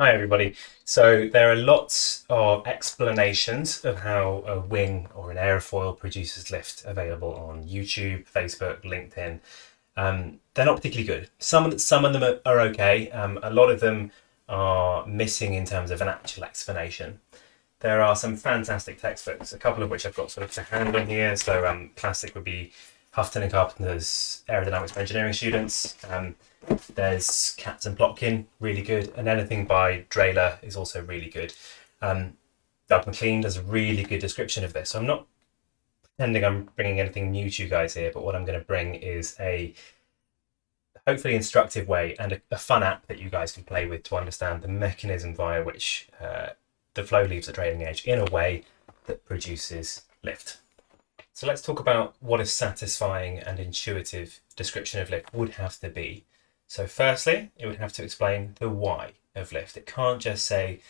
Hi everybody. So there are lots of explanations of how a wing or an airfoil produces lift available on YouTube, Facebook, LinkedIn. They're not particularly good. Some of them are okay. A lot of them are missing in terms of an actual explanation. There are some fantastic textbooks, a couple of which I've got sort of to hand on here. So classic would be Houghton and Carpenter's Aerodynamics for Engineering Students. There's Captain Plotkin, really good, and anything by Drayler is also really good. Um, Doug McLean does a really good description of this. So I'm not pretending I'm bringing anything new to you guys here, but what I'm going to bring is a hopefully instructive way and a fun app that you guys can play with to understand the mechanism via which the flow leaves the trailing edge in a way that produces lift. So let's talk about what a satisfying and intuitive description of lift would have to be. So firstly, it would have to explain the why of lift. It can't just say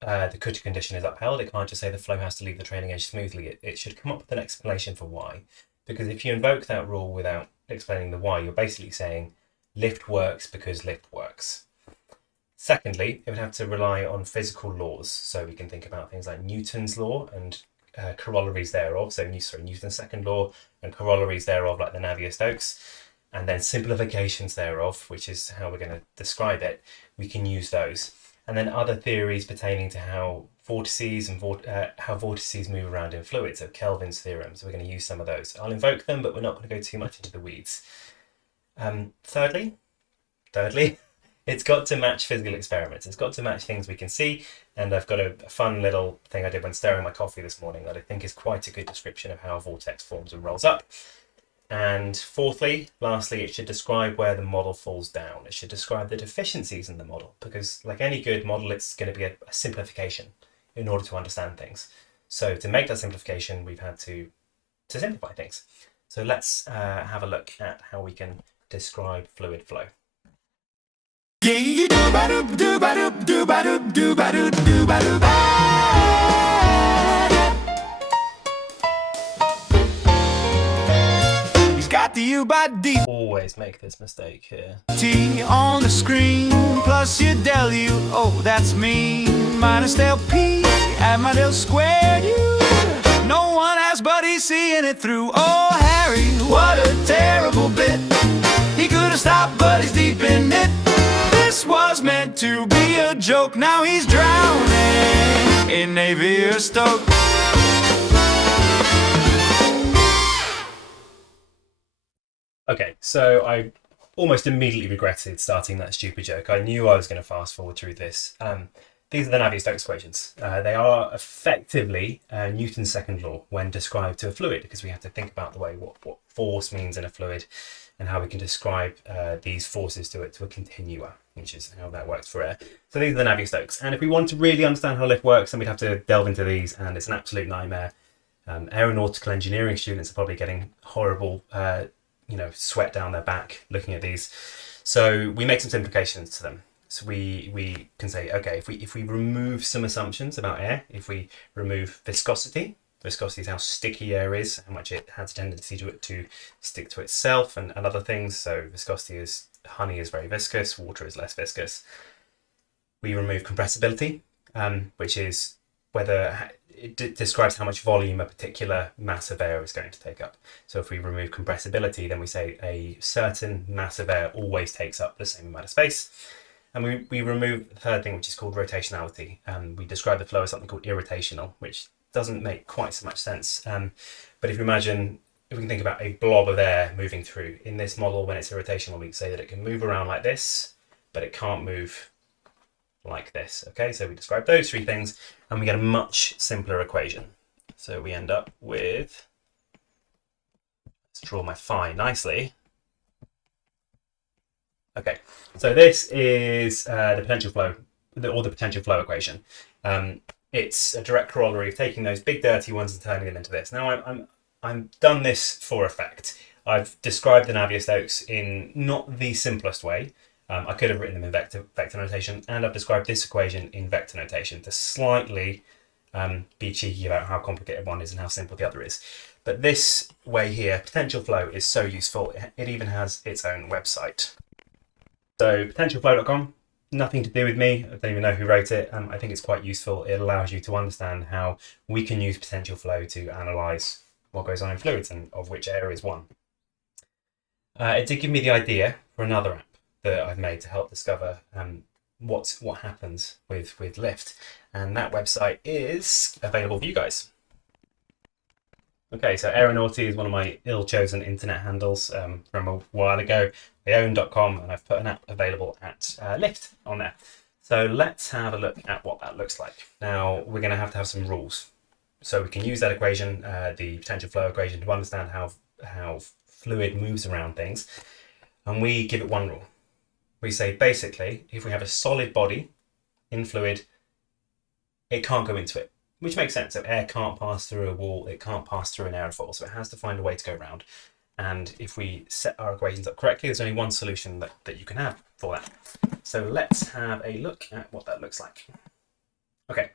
the Kutta condition is upheld. It can't just say the flow has to leave the trailing edge smoothly. It should come up with an explanation for why. Because if you invoke that rule without explaining the why, you're basically saying lift works because lift works. Secondly, it would have to rely on physical laws. So we can think about things like Newton's law and corollaries thereof. So Newton's second law and corollaries thereof, like the Navier-Stokes, and then simplifications thereof, which is how we're going to describe it. We can use those. And then other theories pertaining to how vortices and how vortices move around in fluids, so Kelvin's theorem. So we're going to use some of those. I'll invoke them, but we're not going to go too much into the weeds. Thirdly, it's got to match physical experiments. It's got to match things we can see. And I've got a fun little thing I did when stirring my coffee this morning that I think is quite a good description of how a vortex forms and rolls up. And lastly, it should describe where the model falls down. It should describe the deficiencies in the model, because like any good model, it's going to be a simplification in order to understand things. So to make that simplification, we've had to simplify things. So let's have a look at how we can describe fluid flow. Always make this mistake here. T on the screen, plus your del U, oh that's me, minus del P, add my del squared U. No one has but he's seeing it through. Oh Harry, what a terrible bit. He could have stopped but he's deep in it. This was meant to be a joke, now he's drowning in Navier-Stokes. Okay, so I almost immediately regretted starting that stupid joke. I knew I was going to fast forward through this. These are the Navier-Stokes equations. They are effectively Newton's second law when described to a fluid, because we have to think about the way what force means in a fluid and how we can describe these forces to a continua, which is how that works for air. So these are the Navier-Stokes. And if we want to really understand how lift works, then we'd have to delve into these, and it's an absolute nightmare. Aeronautical engineering students are probably getting horrible sweat down their back looking at these. So we make some simplifications to them. So we can say, okay, if we remove some assumptions about air, if we remove viscosity is how sticky air is, how much it has a tendency to stick to itself and other things. So viscosity is, honey is very viscous, water is less viscous. We remove compressibility, which is whether it describes how much volume a particular mass of air is going to take up. So if we remove compressibility, then we say a certain mass of air always takes up the same amount of space. And we remove the third thing, which is called rotationality. We describe the flow as something called irrotational, which doesn't make quite so much sense. But if we can think about a blob of air moving through, in this model, when it's irrotational, we can say that it can move around like this, but it can't move like this. Okay, so we describe those three things and we get a much simpler equation. So we end up with, let's draw my phi nicely. Okay, so this is the potential flow, or the potential flow equation. It's a direct corollary of taking those big dirty ones and turning them into this. Now I'm done this for effect. I've described the Navier-Stokes in not the simplest way. I could have written them in vector notation, and I've described this equation in vector notation to slightly be cheeky about how complicated one is and how simple the other is. But this way here, potential flow, is so useful. It even has its own website. So potentialflow.com, nothing to do with me. I don't even know who wrote it. I think it's quite useful. It allows you to understand how we can use potential flow to analyse what goes on in fluids and of which air is one. It did give me the idea for another app that I've made to help discover what happens with lift, and that website is available for you guys. Okay, so Aeronauty is one of my ill-chosen internet handles from a while ago. I own.com, and I've put an app available at Lyft on there. So let's have a look at what that looks like. Now, we're going to have some rules. So we can use that equation, the potential flow equation, to understand how fluid moves around things. And we give it one rule. We say, basically, if we have a solid body in fluid, it can't go into it. Which makes sense. So air can't pass through a wall, it can't pass through an aerofoil, so it has to find a way to go around. And if we set our equations up correctly, there's only one solution that you can have for that. So let's have a look at what that looks like. Okay,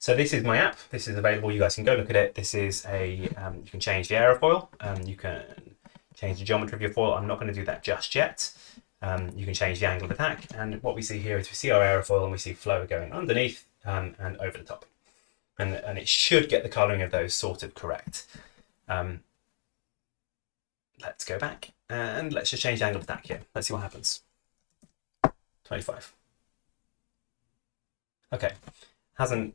so this is my app. This is available. You guys can go look at it. This is you can change the aerofoil. You can change the geometry of your foil. I'm not going to do that just yet. You can change the angle of attack. And what we see here is we see our aerofoil and we see flow going underneath and over the top. And it should get the colouring of those sort of correct. Let's go back and let's just change the angle of attack here. Let's see what happens. 25. Okay, hasn't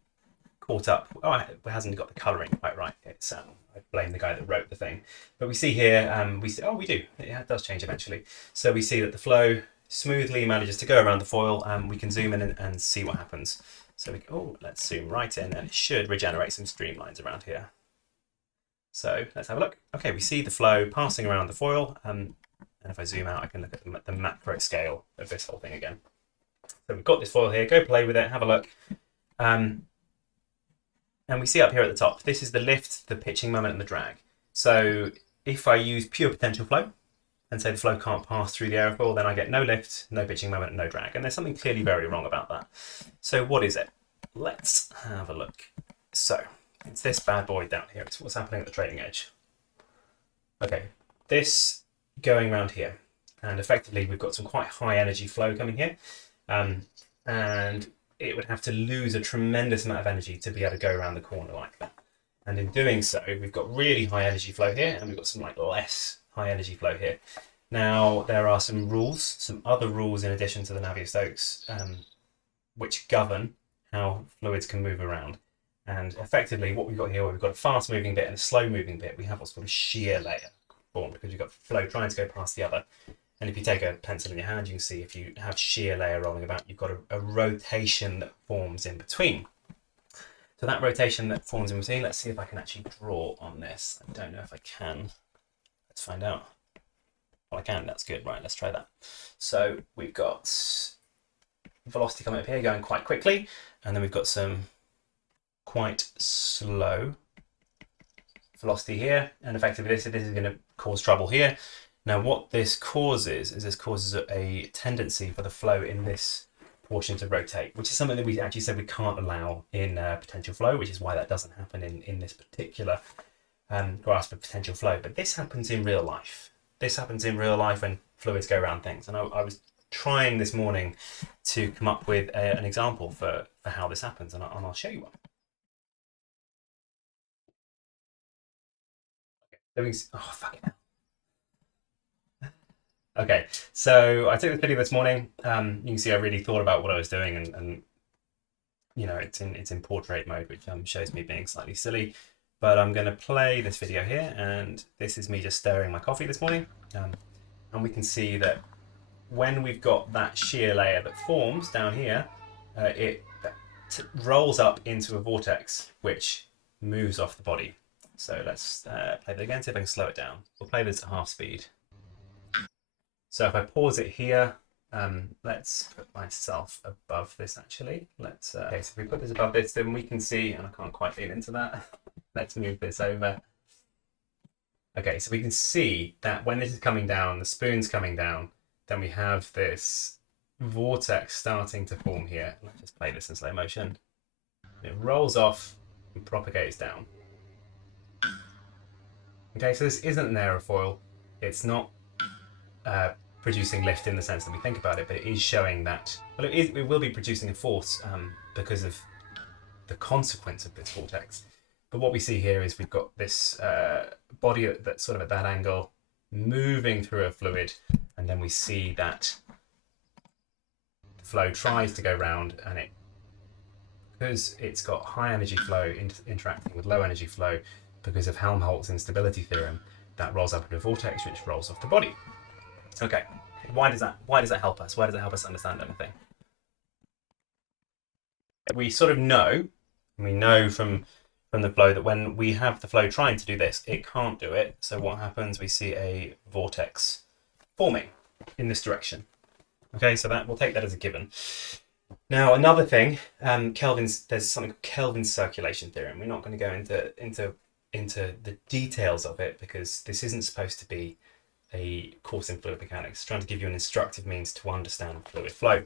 caught up. Oh, it hasn't got the colouring quite right. It's I blame the guy that wrote the thing. But we see here, we do. It does change eventually. So we see that the flow smoothly manages to go around the foil, and we can zoom in and see what happens. So let's zoom right in, and it should regenerate some streamlines around here. So let's have a look. Okay, we see the flow passing around the foil, and if I zoom out, I can look at the macro scale of this whole thing again. So we've got this foil here. Go play with it, have a look. And we see up here at the top, this is the lift, the pitching moment, and the drag. So if I use pure potential flow and say the flow can't pass through the aerofoil, then I get no lift, no pitching moment, and no drag. And there's something clearly very wrong about that. So what is it? Let's have a look. So it's this bad boy down here. It's what's happening at the trailing edge. Okay, this going around here. And effectively, we've got some quite high energy flow coming here. And it would have to lose a tremendous amount of energy to be able to go around the corner like that. And in doing so, we've got really high energy flow here, and we've got some less high energy flow here. Now, there are some rules, some other rules in addition to the Navier-Stokes, which govern how fluids can move around. And effectively, what we've got here, we've got a fast moving bit and a slow moving bit. We have what's called a shear layer formed because you've got flow trying to go past the other. And if you take a pencil in your hand, you can see if you have shear layer rolling about, you've got a rotation that forms in between. So that rotation that forms in between, let's see if I can actually draw on this. I don't know if I can. Let's find out. Well, I can, that's good. Right, let's try that. So we've got velocity coming up here, going quite quickly. And then we've got some quite slow velocity here. And effectively, this is going to cause trouble here. Now, what this causes is a tendency for the flow in this portion to rotate, which is something that we actually said we can't allow in potential flow, which is why that doesn't happen in this particular grasp of potential flow. But this happens in real life. This happens in real life when fluids go around things. And I was trying this morning to come up with an example for how this happens, and I'll show you one. Okay. Oh, fuck it. Okay, so I took this video this morning. You can see I really thought about what I was doing, and you know, it's in portrait mode, which shows me being slightly silly. But I'm going to play this video here, and this is me just stirring my coffee this morning. And we can see that when we've got that shear layer that forms down here, it rolls up into a vortex, which moves off the body. So let's play that again, see if I can slow it down. We'll play this at half speed. So if I pause it here, let's put myself above this actually. Okay, so if we put this above this, then we can see, and I can't quite lean into that. Let's move this over. Okay, so we can see that when this is coming down, the spoon's coming down, then we have this vortex starting to form here. Let's just play this in slow motion. It rolls off and propagates down. Okay, so this isn't an aerofoil. It's not producing lift in the sense that we think about it, but it is showing that, well, it will be producing a force because of the consequence of this vortex. But what we see here is we've got this body that's sort of at that angle moving through a fluid, and then we see that the flow tries to go round, and it, because it's got high energy flow interacting with low energy flow because of Helmholtz instability theorem, that rolls up into a vortex which rolls off the body. Okay, why does that help us? Why does it help us understand anything? We sort of know, we know from the flow that when we have the flow trying to do this, it can't do it. So what happens? We see a vortex forming in this direction. Okay, so that we'll take that as a given. Now another thing, there's something called Kelvin's circulation theorem. We're not going to go into the details of it because this isn't supposed to be a course in fluid mechanics. It's trying to give you an instructive means to understand fluid flow.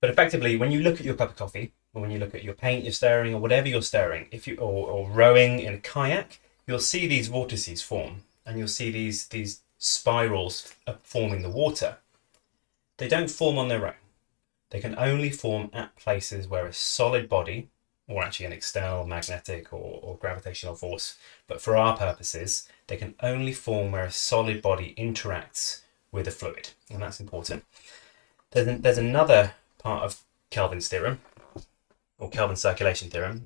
But effectively, when you look at your cup of coffee, or when you look at your paint you're stirring, or whatever you're stirring, or rowing in a kayak, you'll see these vortices form, and you'll see these spirals forming the water. They don't form on their own. They can only form at places where a solid body, or actually an external magnetic or gravitational force, but for our purposes, they can only form where a solid body interacts with a fluid, and that's important. There's another part of Kelvin's theorem, or Kelvin's circulation theorem.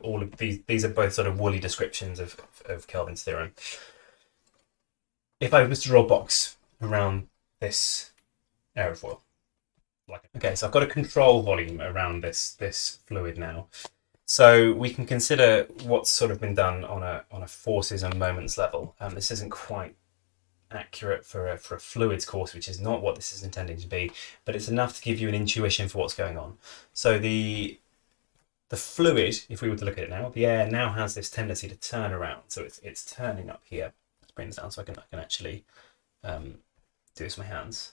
All of these are both sort of woolly descriptions of Kelvin's theorem. If I was to draw a box around this aerofoil, okay, so I've got a control volume around this fluid now. So we can consider what's sort of been done on a forces and moments level. This isn't quite accurate for a fluids course, which is not what this is intending to be, but it's enough to give you an intuition for what's going on. So the fluid, if we were to look at it now, the air now has this tendency to turn around. So it's turning up here. Let's bring this down so I can actually do this with my hands.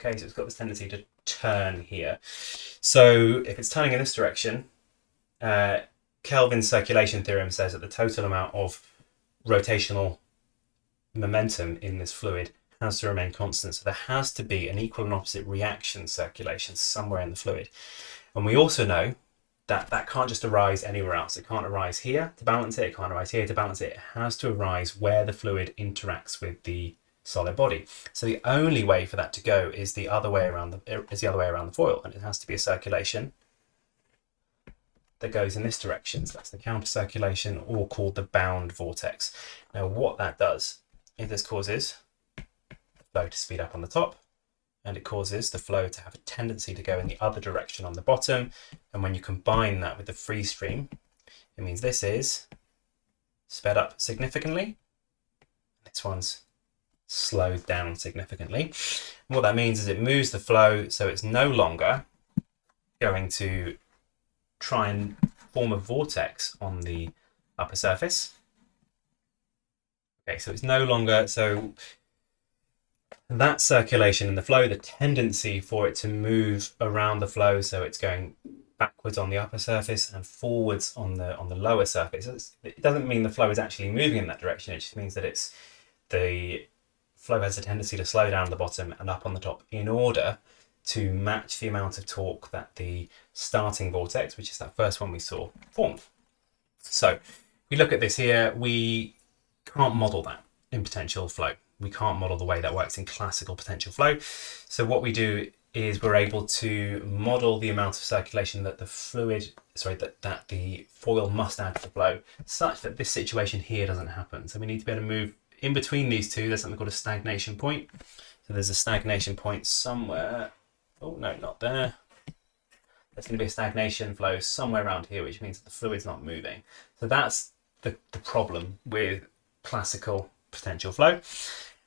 Okay, so it's got this tendency to turn here. So if it's turning in this direction, Kelvin's circulation theorem says that the total amount of rotational momentum in this fluid has to remain constant. So there has to be an equal and opposite reaction circulation somewhere in the fluid. And we also know that that can't just arise anywhere else. It can't arise here to balance it. It can't arise here to balance it. It has to arise where the fluid interacts with the solid body. So the only way for that to go is the other way around the foil, and it has to be a circulation that goes in this direction. So that's the counter circulation, or called the bound vortex. Now what that does is this causes the flow to speed up on the top, and it causes the flow to have a tendency to go in the other direction on the bottom. And when you combine that with the free stream, it means this is sped up significantly. This one's slowed down significantly. And what that means is it moves the flow so it's no longer going to try and form a vortex on the upper surface. Okay, so it's no longer, so that circulation in the flow, the tendency for it to move around the flow, so it's going backwards on the upper surface and forwards on the lower surface. It doesn't mean the flow is actually moving in that direction. It just means that the flow has a tendency to slow down at the bottom and up on the top in order to match the amount of torque that the starting vortex, which is that first one we saw, formed. So if we look at this here, we can't model that in potential flow. We can't model the way that works in classical potential flow. So what we do is we're able to model the amount of circulation that the foil must add to the flow, such that this situation here doesn't happen. So we need to be able to move in between these two. There's something called a stagnation point. So there's a stagnation point somewhere. Oh no, not there. There's going to be a stagnation flow somewhere around here, which means that the fluid's not moving. So that's the problem with classical potential flow.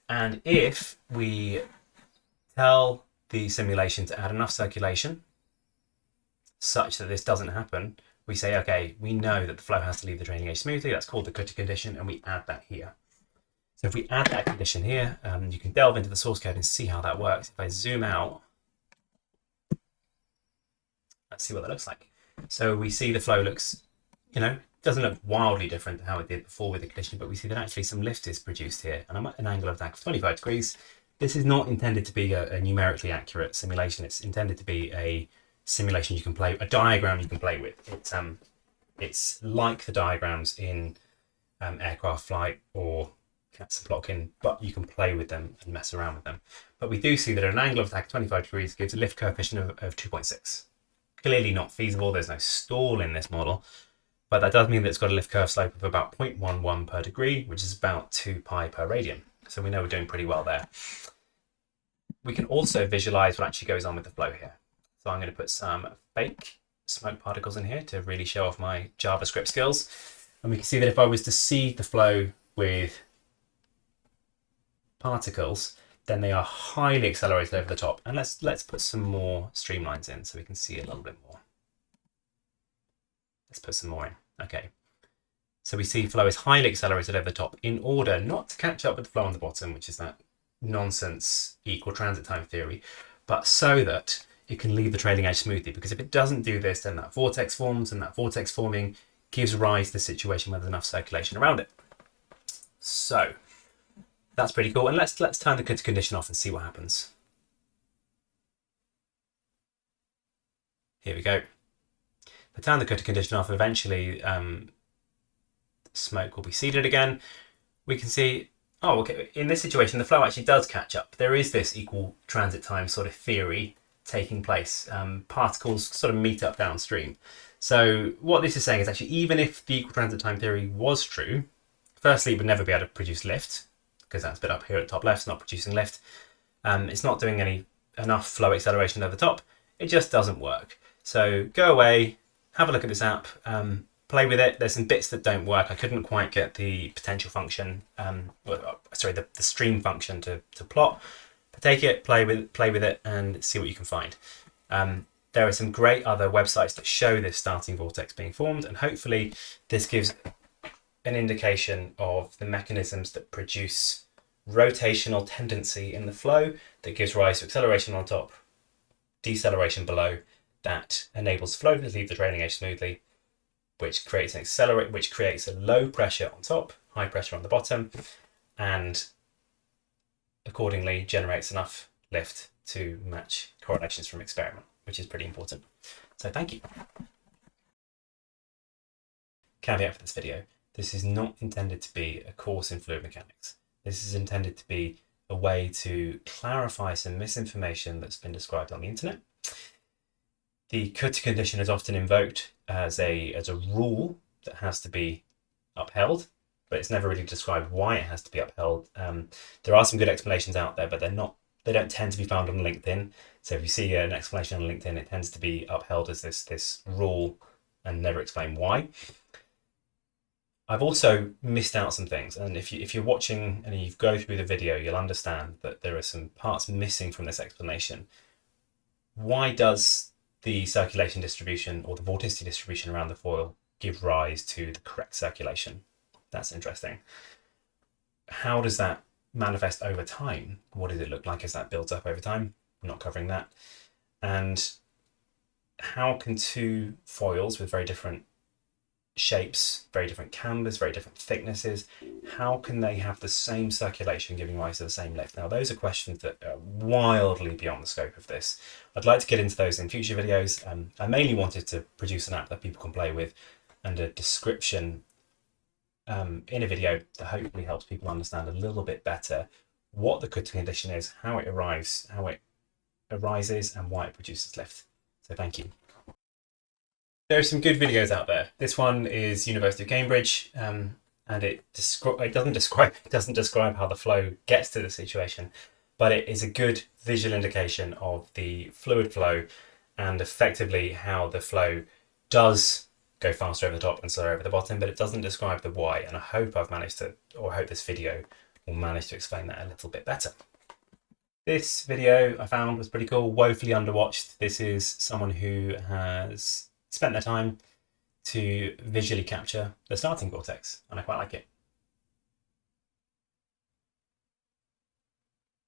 And if we tell the simulation to add enough circulation such that this doesn't happen, we say, okay, we know that the flow has to leave the draining edge smoothly. That's called the Kutta condition, and we add that here. So if we add that condition here, you can delve into the source code and see how that works. If I zoom out, let's see what that looks like. So we see the flow looks, doesn't look wildly different to how it did before with the condition, but we see that actually some lift is produced here, and I'm at an angle of attack of 25 degrees. This is not intended to be a numerically accurate simulation. It's intended to be a simulation you can play, a diagram you can play with. It's like the diagrams in aircraft flight or cats and blocking, but you can play with them and mess around with them. But we do see that an angle of attack of 25 degrees gives a lift coefficient of 2.6. Clearly not feasible. There's no stall in this model, but that does mean that it's got a lift curve slope of about 0.11 per degree, which is about 2 pi per radian. So we know we're doing pretty well there. We can also visualize what actually goes on with the flow here. So I'm going to put some fake smoke particles in here to really show off my JavaScript skills. And we can see that if I was to see the flow with particles, then they are highly accelerated over the top. And let's put some more streamlines in so we can see a little bit more. Let's put some more in. Okay. So we see flow is highly accelerated over the top in order not to catch up with the flow on the bottom, which is that nonsense equal transit time theory, but so that it can leave the trailing edge smoothly. Because if it doesn't do this, then that vortex forms, and that vortex forming gives rise to the situation where there's enough circulation around it. So that's pretty cool. And let's turn the Kutta condition off and see what happens. Here we go. If I turn the Kutta condition off, eventually smoke will be seeded again. We can see, oh, okay, in this situation, the flow actually does catch up. There is this equal transit time sort of theory taking place. Particles sort of meet up downstream. So what this is saying is actually, even if the equal transit time theory was true, firstly, it would never be able to produce lift, because that's a bit up here at the top left, it's not producing lift. It's not doing enough flow acceleration over the top. It just doesn't work. So go away, have a look at this app, play with it. There's some bits that don't work. I couldn't quite get the potential function, the stream function to plot. But take it, play with it, and see what you can find. There are some great other websites that show this starting vortex being formed, and hopefully this gives an indication of the mechanisms that produce rotational tendency in the flow that gives rise to acceleration on top, deceleration below, that enables flow to leave the trailing edge smoothly, which creates a low pressure on top, high pressure on the bottom, and accordingly generates enough lift to match correlations from experiment, which is pretty important. So thank you. Caveat for this video: this is not intended to be a course in fluid mechanics. This is intended to be a way to clarify some misinformation that's been described on the internet. The Kutta condition is often invoked as a rule that has to be upheld, but it's never really described why it has to be upheld. There are some good explanations out there, but they don't tend to be found on LinkedIn. So if you see an explanation on LinkedIn, it tends to be upheld as this rule and never explain why. I've also missed out some things, and if you're watching and you go through the video, you'll understand that there are some parts missing from this explanation. Why does the circulation distribution or the vorticity distribution around the foil give rise to the correct circulation? That's interesting. How does that manifest over time? What does it look like as that builds up over time? I'm not covering that. And how can two foils with very different shapes, very different cambers, very different thicknesses, how can they have the same circulation giving rise to the same lift? Now, those are questions that are wildly beyond the scope of this. I'd like to get into those in future videos. I mainly wanted to produce an app that people can play with and a description in a video that hopefully helps people understand a little bit better what the Kutta condition is, how it arises, and why it produces lift. So thank you. There are some good videos out there. This one is University of Cambridge, and it doesn't describe how the flow gets to the situation, but it is a good visual indication of the fluid flow and effectively how the flow does go faster over the top and slower over the bottom, but it doesn't describe the why. And I hope I hope this video will manage to explain that a little bit better. This video I found was pretty cool, woefully underwatched. This is someone who has spent their time to visually capture the starting vortex, and I quite like it.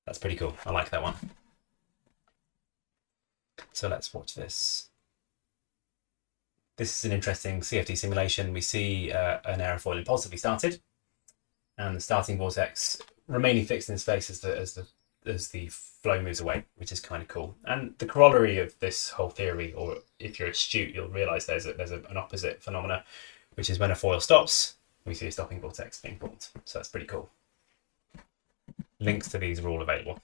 That's pretty cool. I like that one. So let's watch this. this is an interesting CFD simulation. We see an aerofoil impulsively started, and the starting vortex remaining fixed in space as the flow moves away, which is kind of cool. And the corollary of this whole theory, or if you're astute, you'll realize there's an opposite phenomena, which is when a foil stops, we see a stopping vortex being formed. So that's pretty cool. Links to these are all available.